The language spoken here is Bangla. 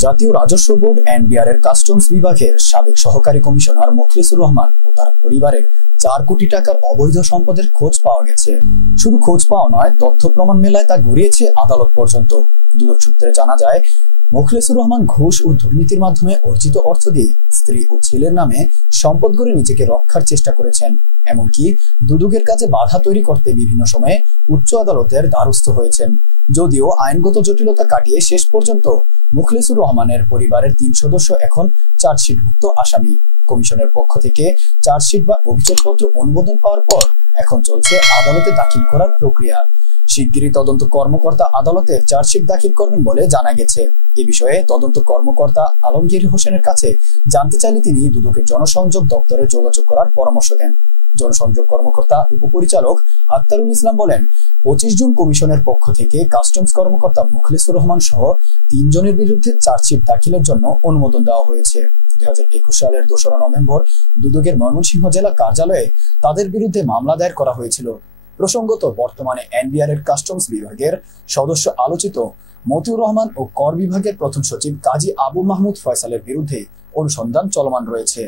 জাতীয় রাজস্ব বোর্ড এনবিআর এর কাস্টমস বিভাগের সাবেক সহকারী কমিশনার মোখলেসুর রহমান ও তার পরিবারের 4 কোটি টাকার অবৈধ সম্পদের খোঁজ পাওয়া গেছে। শুধু খোঁজ পাওয়া নয়, তথ্য প্রমাণ মেলায় তা গড়িয়েছে আদালত পর্যন্ত। দুদক সূত্রে জানা যায়, মোখলেসুর রহমান ঘুষ ও দুর্নীতির মাধ্যমে অর্জিত অর্থ দিয়ে স্ত্রী ও ছেলের নামে সম্পদ গড়ে নিজেকে রক্ষার চেষ্টা করেছেন। এমনকি দুদকের কাছে বাধা তৈরি করতে বিভিন্ন সময়ে উচ্চ আদালতের দ্বারস্থ হয়েছেন। যদিও আইনগত জটিলতা কাটিয়ে শেষ পর্যন্ত মোখলেসুর রহমানের পরিবারের 3 সদস্য এখন চার্জশিটভুক্ত আসামি। কমিশনের পক্ষ থেকে চার্জশিট বা অভিযোগপত্র অনুমোদন পাওয়ার পর এখন চলছে আদালতে দাখিল করার প্রক্রিয়া। শিগগিরই তদন্ত কর্মকর্তা আদালতে চার্জশিট দাখিল করবেন বলে জানা গেছে। এ বিষয়ে তদন্ত কর্মকর্তা আলমগীর হোসেনের কাছে জানতে চাইলে তিনি দুদকের জনসংযোগ দপ্তরে যোগাযোগ করার পরামর্শ দেন। জনসংযোগ কর্মকর্তা উপপরিচালক আক্তারুল ইসলাম বলেন, 25 জুন কমিশনের পক্ষ থেকে কাস্টমস কর্মকর্তা মোখলেসুর রহমান সহ 3 জনের বিরুদ্ধে চার্জশিট দাখিলের জন্য অনুমোদন দেওয়া হয়েছে। 2021 সালের 2রা নভেম্বর দুদকের ময়মনসিংহ জেলা কার্যালয়ে তাদের বিরুদ্ধে মামলা দায়ের করা হয়েছিল। প্রসঙ্গত, বর্তমানে এনবিআর এর কাস্টমস বিভাগের সদস্য আলোচিত মতিউর রহমান ও কর বিভাগের প্রথম সচিব কাজী আবু মাহমুদ ফয়সালের বিরুদ্ধে অনুসন্ধান চলমান রয়েছে।